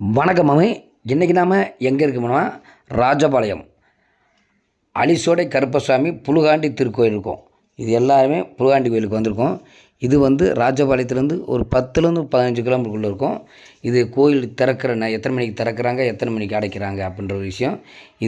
வணக்கம் மாமி. இன்றைக்கி நாம் எங்கே இருக்கோம்னா ராஜபாளையம் அலிசோடை கருப்பசாமி புலுகாண்டி திருக்கோயில் இருக்கும். இது எல்லாருமே புலுகாண்டி கோயிலுக்கு வந்திருக்கோம். இது வந்து ராஜபாளையத்துலேருந்து ஒரு 10லேருந்து 15 கிலோமீட்டருக்குள்ளே இருக்கும். இது கோயில் திறக்கிற எத்தனை மணிக்கு திறக்கிறாங்க, எத்தனை மணிக்கு அடைக்கிறாங்க அப்படின்ற ஒரு விஷயம்.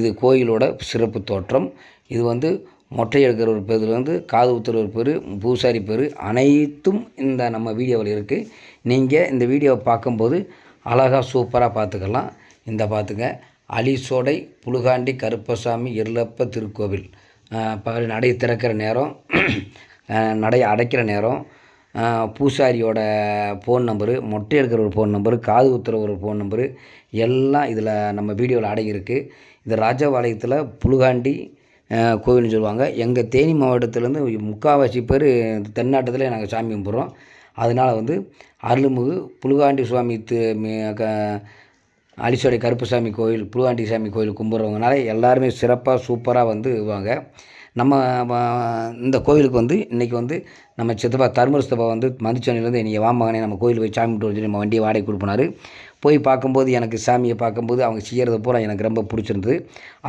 இது கோயிலோட சிறப்பு தோற்றம். இது வந்து மொட்டை எடுக்கிற ஒரு பேர்லேருந்து காது ஊத்துற ஒரு பேர், பூசாரி பேர் அனைத்தும் இந்த நம்ம வீடியோவில் இருக்குது. நீங்கள் இந்த வீடியோவை பார்க்கும்போது அழகாக சூப்பராக பார்த்துக்கலாம். இந்த பார்த்துங்க, அலிசோடை புலுகாண்டி கருப்பசாமி எல்லப்ப திருக்கோவில். நடை திறக்கிற நேரம், நடை அடைக்கிற நேரம், பூசாரியோட ஃபோன் நம்பரு, மொட்டை எடுக்கிற ஒரு ஃபோன் நம்பரு, காது ஊத்துற ஒரு ஃபோன் நம்பரு எல்லாம் இதில் நம்ம வீடியோவில் அடங்கியிருக்கு. இது ராஜபாளையத்தில் புலுகாண்டி கோவில்னு சொல்லுவாங்க. எங்கள் தேனி மாவட்டத்திலேருந்து முக்கால்வாசி பேர் தென்னாட்டத்தில் நாங்கள் சாமி கும்பிட்றோம். அதனால் வந்து அருள்மிகு புலுகாண்டி சுவாமி அலிசோடை கருப்பசாமி கோயில், புலுகாண்டி சாமி கோயில் கும்பிட்றவங்கனால எல்லாருமே சிறப்பாக சூப்பராக வந்து வாங்க. நம்ம இந்த கோயிலுக்கு வந்து இன்றைக்கி வந்து நம்ம சித்தப்பா தர்மஸ்தப்பா வந்து மதுச்சனையிலேருந்து என்னை வாமகனே நம்ம கோயிலுக்கு போய் சாமி விட்டு வச்சு நம்ம வண்டியை வாடகை கொடுப்பினார். போய் பார்க்கும்போது எனக்கு சாமியை பார்க்கும்போது அவங்க செய்கிறது பூரா எனக்கு ரொம்ப பிடிச்சிருந்தது.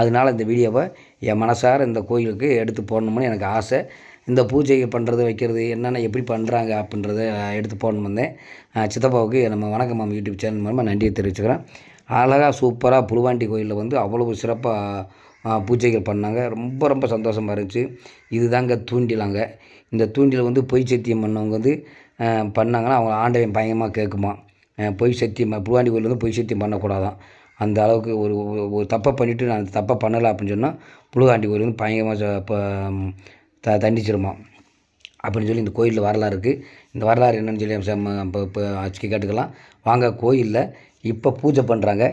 அதனால் இந்த வீடியோவை என் மனசார இந்த கோயிலுக்கு எடுத்து போடணும்னு எனக்கு ஆசை. இந்த பூஜை பண்ணுறது வைக்கிறது என்னென்ன எப்படி பண்ணுறாங்க அப்படின்றத எடுத்து போடணும் வந்தேன். சித்தப்பாவுக்கு நம்ம வணக்கம் மாமா யூடியூப் சேனல் மூலமாக நன்றியை தெரிவிச்சுக்கிறேன். அழகாக சூப்பராக புலுகாண்டி கோயிலில் வந்து அவ்வளவு சிறப்பாக பூஜைகள் பண்ணாங்க. ரொம்ப ரொம்ப சந்தோஷமாக இருந்துச்சு. இதுதாங்க தூண்டிலாங்க. இந்த தூண்டில் வந்து பொய் சத்தியம் பண்ணவங்க வந்து பண்ணாங்கன்னா அவங்க ஆண்டவன் பயங்கரமாக கேட்குமா. பொய் சத்தியம் புலுகாண்டி கோயிலில் வந்து பொய் சத்தியம் பண்ணக்கூடாதான். அந்த அளவுக்கு ஒரு தப்பை பண்ணிவிட்டு நான் தப்பை பண்ணலை அப்படின்னு சொன்னால் புலுகாண்டி கோயில் வந்து பயங்கரமாக தண்டிச்சிருமா அப்படின்னு சொல்லி இந்த கோயிலில் வரலாறு இருக்குது. இந்த வரலாறு என்னென்னு சொல்லி இப்போ அச்சுக்கு கேட்டுக்கலாம் வாங்க. கோயிலில் இப்போ பூஜை பண்ணுறாங்க.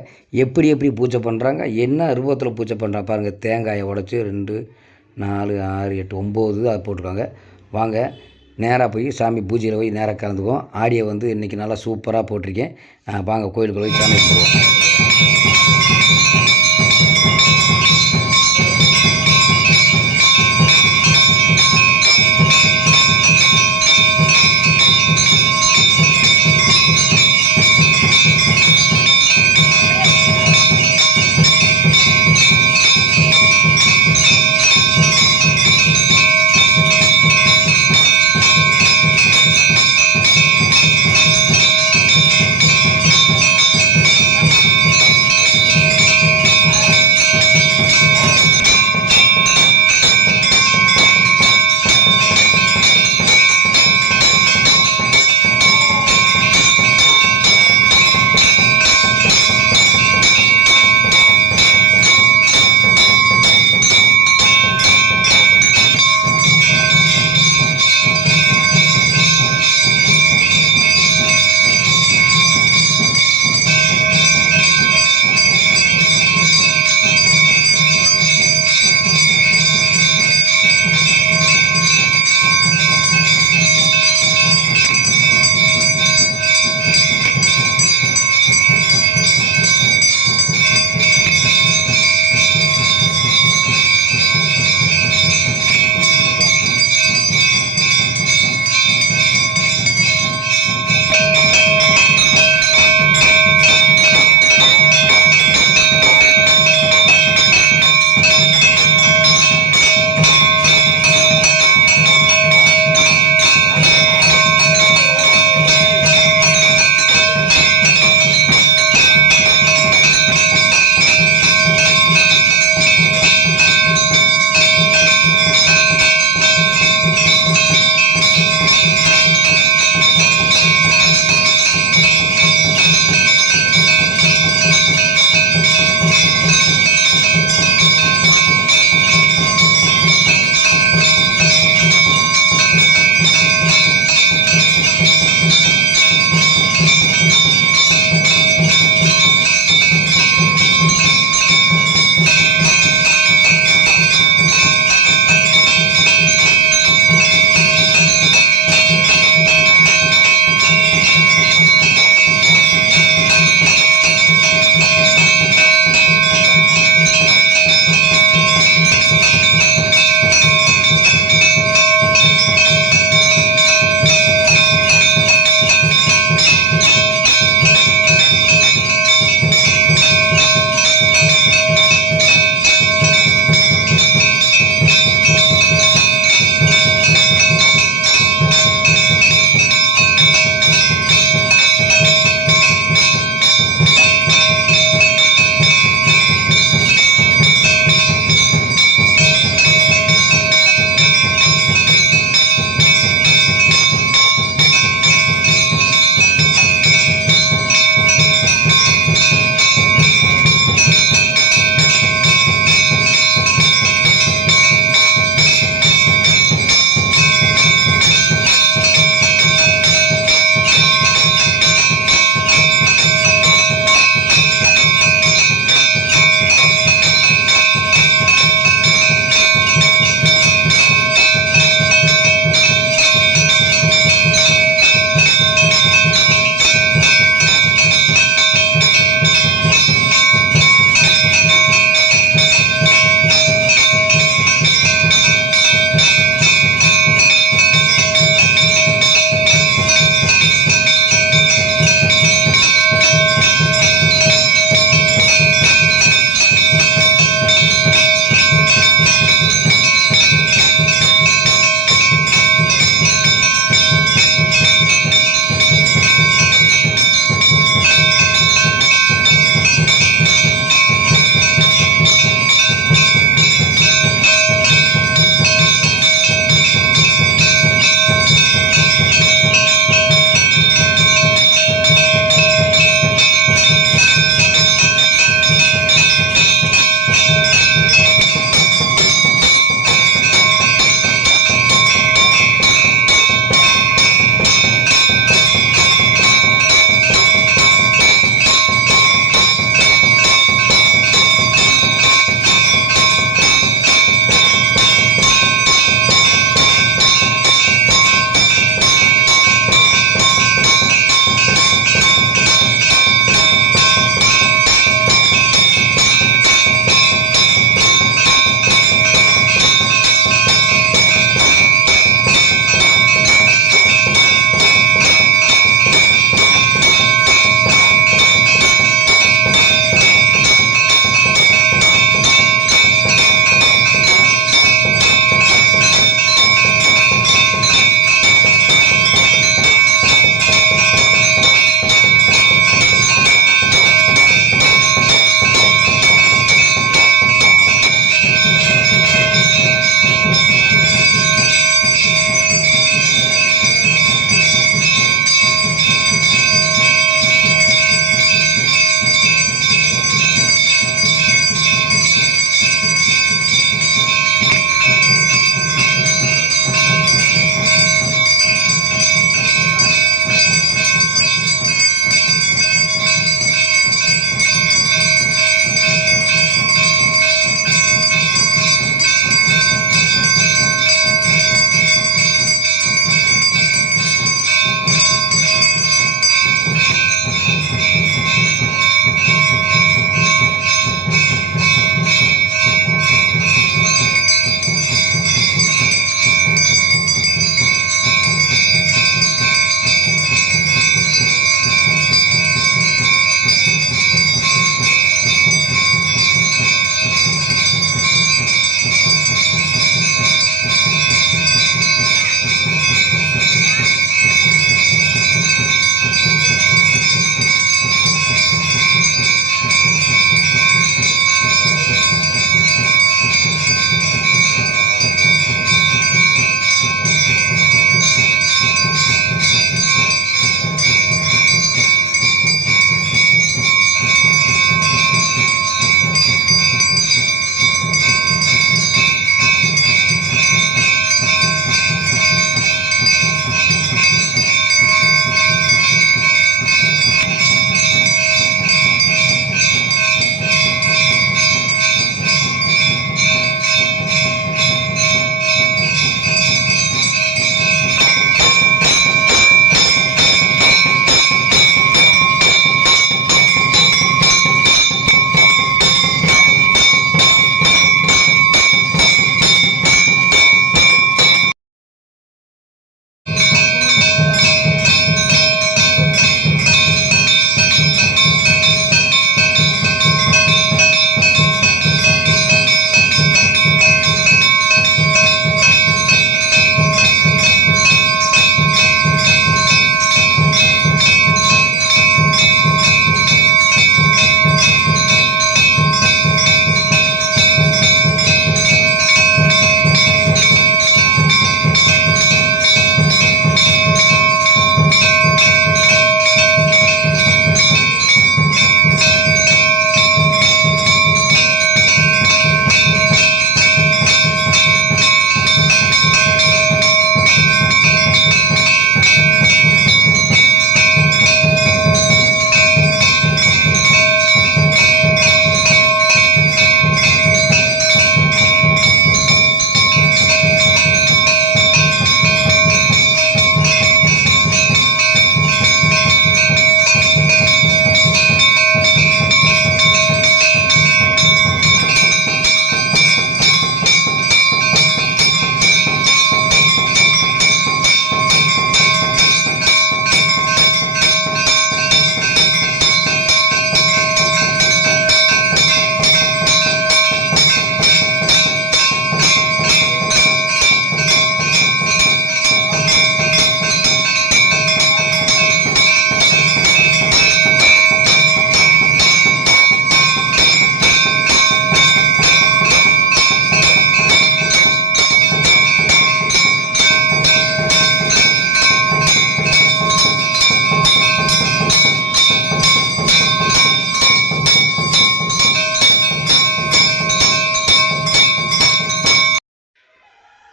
எப்படி பூஜை பண்ணுறாங்க, என்ன ரூபத்தில் பூஜை பண்ணுறாங்க பாருங்கள். தேங்காயை உடச்சி 2, 4, 6, 8, 9 அது போட்டிருக்காங்க. வாங்க நேராக போய் சாமி பூஜையில் போய் நேராக கலந்துக்குவோம். ஆடியோ வந்து இன்றைக்கி நல்லா சூப்பராக போட்டிருக்கேன். வாங்க கோயிலுக்கு போய் சாமி போடுவோம்.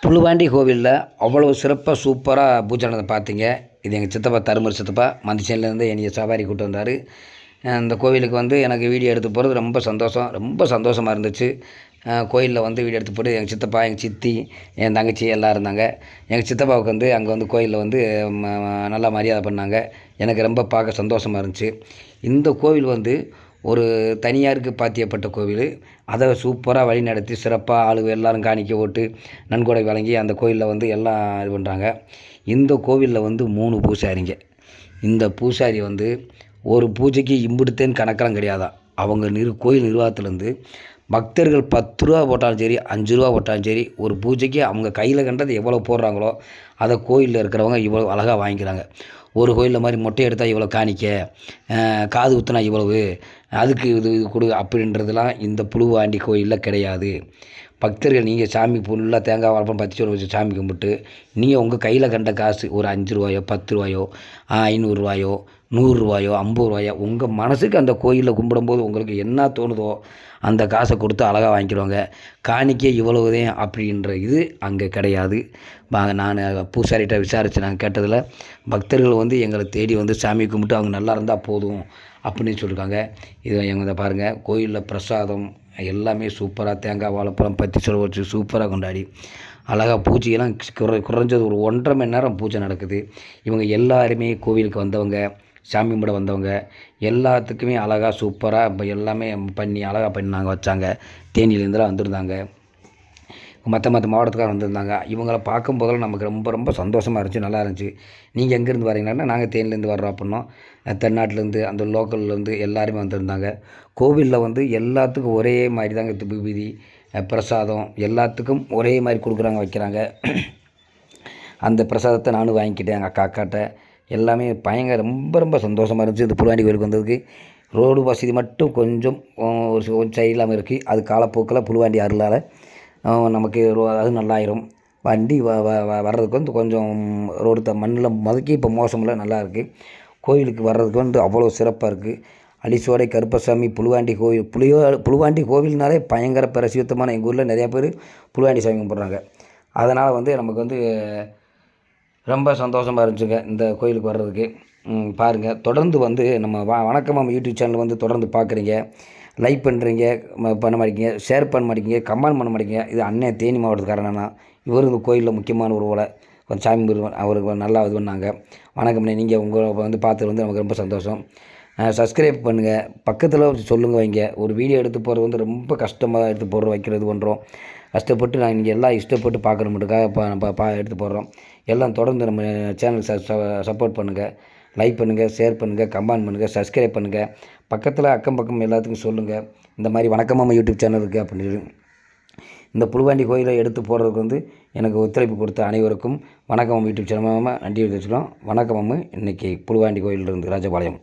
புலுவாண்டி கோவிலில் அவ்வளோ சிறப்பாக சூப்பராக பூஜை நடந்து பார்த்தீங்க. இது எங்கள் சித்தப்பா தருமர் சித்தப்பா மந்திச்சேரியிலேருந்து என்னைய சவாரி கூட்டு வந்தார். அந்த கோவிலுக்கு வந்து எனக்கு வீடியோ எடுத்து போகிறது ரொம்ப சந்தோஷமாக இருந்துச்சு. கோயிலில் வந்து வீடியோ எடுத்து போட்டு எங்கள் சித்தப்பா, எங்கள் சித்தி, என் தங்கச்சி எல்லாம் இருந்தாங்க. எங்கள் சித்தப்பாவுக்கு வந்து அங்கே வந்து கோயிலில் வந்து நல்லா மரியாதை பண்ணாங்க. எனக்கு ரொம்ப பார்க்க சந்தோஷமாக இருந்துச்சு. இந்த கோவில் வந்து ஒரு தனியாருக்கு பாத்தியப்பட்ட கோவில். அதை சூப்பராக வழி நடத்தி சிறப்பாக ஆளுங்க எல்லோரும் காணிக்க ஓட்டு நன்கொடை வழங்கி அந்த கோயிலில் வந்து எல்லாம் இது பண்ணுறாங்க. இந்த கோவிலில் வந்து 3 பூசாரிங்க. இந்த பூசாரி வந்து ஒரு பூஜைக்கு இம்புடுத்தேன்னு கணக்கெல்லாம் கிடையாதான். அவங்க கோயில் நிர்வாகத்துலேருந்து பக்தர்கள் 10 ரூபா போட்டாலும் சரி, 5 ரூபா போட்டாலும் சரி, ஒரு பூஜைக்கு அவங்க கையில் கண்டது எவ்வளோ போடுறாங்களோ அதை கோயிலில் இருக்கிறவங்க இவ்வளோ அழகாக வாங்கிக்கிறாங்க. ஒரு கோயிலில் மாதிரி மொட்டை எடுத்தால் இவ்வளோ காணிக்க, காது ஊற்றினா இவ்வளவு, அதுக்கு இது கொடு அப்படின்றதுலாம் இந்த புலுவாண்டி கோயிலில் கிடையாது. பக்தர்கள் நீங்கள் சாமி ஃபுல்லாக தேங்காய் வாழைப்பழம் பத்திச்சோறு வச்சு சாமி கும்பிட்டு நீங்கள் உங்கள் கையில் கண்ட காசு ஒரு 5 ரூபாயோ 10 ரூபாயோ 500 ரூபாயோ 100 ரூபாயோ 50 ரூபாயோ உங்கள் மனசுக்கு அந்த கோயிலில் கும்பிடும்போது உங்களுக்கு என்ன தோணுதோ அந்த காசை கொடுத்து அழகாக வாங்கிடுவாங்க. காணிக்க இவ்வளவுதே அப்படின்ற இது அங்கே கிடையாது. நான் பூசாரிகிட்ட விசாரித்து நாங்கள் கேட்டதில் பக்தர்கள் வந்து எங்களை தேடி வந்து சாமி கும்பிட்டு அவங்க நல்லா இருந்தால் போதும் அப்படின்னு சொல்லியிருக்காங்க. இதை எங்களை பாருங்கள், கோயிலில் பிரசாதம் எல்லாமே சூப்பராக தேங்காய் வாழைப்பழம் பத்திச்சோறு வச்சு சூப்பராக கொண்டாடி அழகாக பூஜையெல்லாம் குறைஞ்சது ஒரு 1.5 மணி நேரம் பூஜை நடக்குது. இவங்க எல்லாருமே கோவிலுக்கு வந்தவங்க, சாமி கும்பிட வந்தவங்க எல்லாத்துக்குமே அழகாக சூப்பராக இப்போ எல்லாமே பண்ணி அழகாக பண்ணி வச்சாங்க. தேனியிலேருந்துலாம் வந்திருந்தாங்க, மற்ற மாவட்டத்துக்காக வந்திருந்தாங்க. இவங்களை பார்க்கும்போதெல்லாம் நமக்கு ரொம்ப சந்தோஷமாக இருந்துச்சு, நல்லா இருந்துச்சு. நீங்கள் எங்கேருந்து வரீங்கன்னா நாங்கள் தேனிலேருந்து வர்றோம் அப்படின்னோம். தென்னாட்டிலேருந்து அந்த லோக்கல்லேருந்து எல்லாருமே வந்திருந்தாங்க. கோவிலில் வந்து எல்லாத்துக்கும் ஒரே மாதிரி தாங்க விபூதி பிரசாதம் எல்லாத்துக்கும் ஒரே மாதிரி கொடுக்குறாங்க, வைக்கிறாங்க. அந்த பிரசாதத்தை நானும் வாங்கிக்கிட்டேன் எங்கள் அக்காட்ட. எல்லாமே ரொம்ப சந்தோஷமாக இருந்துச்சு. இந்த புலுவாண்டி கோயிலுக்கு வந்ததுக்கு ரோடு வசதி மட்டும் கொஞ்சம் சரி இல்லாமல் இருக்குது. அது காலப்போக்கில் புலுவாண்டி அருளால் நமக்கு அது நல்லாயிரும். வண்டி வர்றதுக்கு வந்து கொஞ்சம் ரோடு மண்ணில் முதக்கி இப்போ மோசமில்லை, நல்லா இருக்குது. கோயிலுக்கு வர்றதுக்கு வந்து அவ்வளோ சிறப்பாக இருக்குது. அடிசோடை கருப்பசாமி புலுவாண்டி கோவில் புலுவாண்டி கோவில்னாலே பயங்கர பிரசித்தமான எங்கள் ஊரில் நிறையா பேர் புலுவாண்டி சாமி கும்பிட்றாங்க. அதனால் வந்து நமக்கு வந்து ரொம்ப சந்தோஷமாக இருந்துச்சுங்க இந்த கோயிலுக்கு வர்றதுக்கு. பாருங்கள், தொடர்ந்து வந்து நம்ம வணக்கம் யூடியூப் சேனல் வந்து தொடர்ந்து பார்க்குறீங்க, லைக் பண்ணுறீங்க, பண்ண மாட்டேங்க, ஷேர் பண்ண மாட்டேங்க, கமெண்ட் பண்ண மாட்டேங்க. இது அண்ணன் தேனி மாவட்டத்துக்காரனா, இவர் இந்த கோயிலில் முக்கியமான ஒரு ஓலை கொஞ்சம் சாமி அவருக்கு நல்லா இது பண்ணாங்க. வணக்கம்ண்ணே, நீங்கள் உங்களை வந்து பார்த்து வந்து நமக்கு ரொம்ப சந்தோஷம். சப்ஸ்கிரைப் பண்ணுங்கள், பக்கத்தில் சொல்லுங்கள் வைங்க. ஒரு வீடியோ எடுத்து போகிறது வந்து ரொம்ப கஷ்டமாக எடுத்து போடுற வைக்கிறது பண்ணுறோம். கஷ்டப்பட்டு நான் இங்கே எல்லாம் இஷ்டப்பட்டு பார்க்கணுமெட்டுக்காக எடுத்து போடுறோம். எல்லாம் தொடர்ந்து நம்ம சேனல் சப்போர்ட் பண்ணுங்கள், லைக் பண்ணுங்கள், ஷேர் பண்ணுங்கள், கமெண்ட் பண்ணுங்கள், சப்ஸ்கிரைப் பண்ணுங்கள். பக்கத்தில் அக்கம் பக்கம் எல்லாத்துக்கும் சொல்லுங்கள் இந்த மாதிரி வணக்கமாமா யூடியூப் சேனல் இருக்குது அப்படின்னு. இந்த புலுவாண்டி கோயிலை எடுத்து போடுறதுக்கு வந்து எனக்கு ஒத்துழைப்பு கொடுத்த அனைவருக்கும் வணக்கம் யூடியூப் சேனல் நன்றி வச்சுக்கிறோம். வணக்கம். இன்றைக்கி புலுவாண்டி கோயிலிருந்து ராஜபாளையம்.